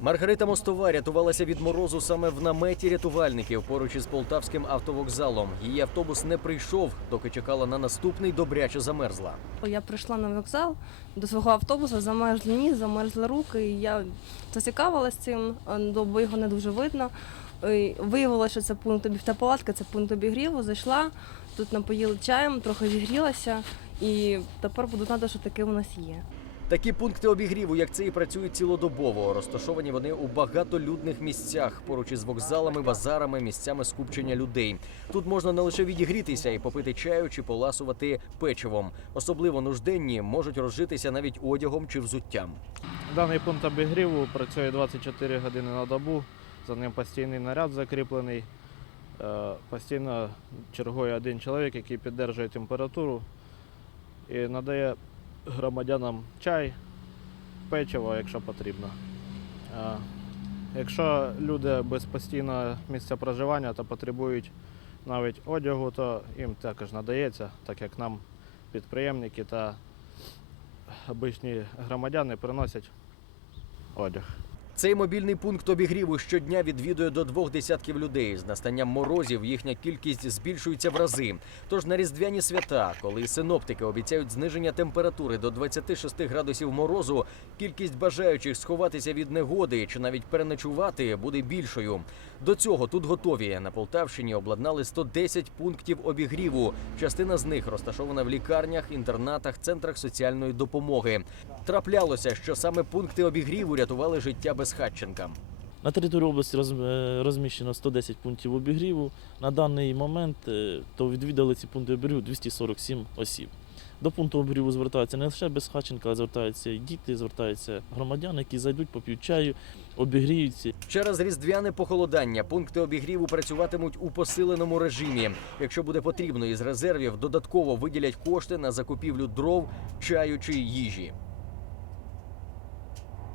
Маргарита Мостова рятувалася від морозу саме в наметі рятувальників поруч із полтавським автовокзалом. Її автобус не прийшов, доки чекала на наступний, добряче замерзла. Я прийшла на вокзал до свого автобуса, замерзли ніс, замерзли руки. І я зацікавилася цим, бо його не дуже видно. Виявилося, що це пункт обі- палатка, це пункт обігріву. Зайшла, тут напоїли чаєм, трохи зігрілася, і тепер буду знати, що таке у нас є. Такі пункти обігріву, як цей, працюють цілодобово. Розташовані вони у багатолюдних місцях, поруч із вокзалами, базарами, місцями скупчення людей. Тут можна не лише відігрітися і попити чаю чи поласувати печивом. Особливо нужденні можуть розжитися навіть одягом чи взуттям. Даний пункт обігріву працює 24 години на добу. За ним постійний наряд закріплений. Е, Постійно чергує один чоловік, який підтримує температуру і надає громадянам чай, печиво, якщо потрібно. Якщо люди без постійного місця проживання та потребують навіть одягу, то їм також надається, так як нам підприємники та обичні громадяни приносять одяг. Цей мобільний пункт обігріву щодня відвідує до двох десятків людей. З настанням морозів їхня кількість збільшується в рази. Тож на різдвяні свята, коли синоптики обіцяють зниження температури до 26 градусів морозу, кількість бажаючих сховатися від негоди чи навіть переночувати буде більшою. До цього тут готові на Полтавщині обладнали 110 пунктів обігріву. Частина з них розташована в лікарнях, інтернатах, центрах соціальної допомоги. Траплялося, що саме пункти обігріву рятували життя безхатченкам. На території області роз- е, розміщено 110 пунктів обігріву. На даний момент е, то відвідали ці пункти обігріву 247 осіб. До пункту обігріву звертаються не лише безхатченка, а звертаються і діти, звертаються громадяни, які зайдуть, поп'ють чаю, обігріються. Через різдвяне похолодання пункти обігріву працюватимуть у посиленому режимі. Якщо буде потрібно із резервів, додатково виділять кошти на закупівлю дров, чаю чи їжі.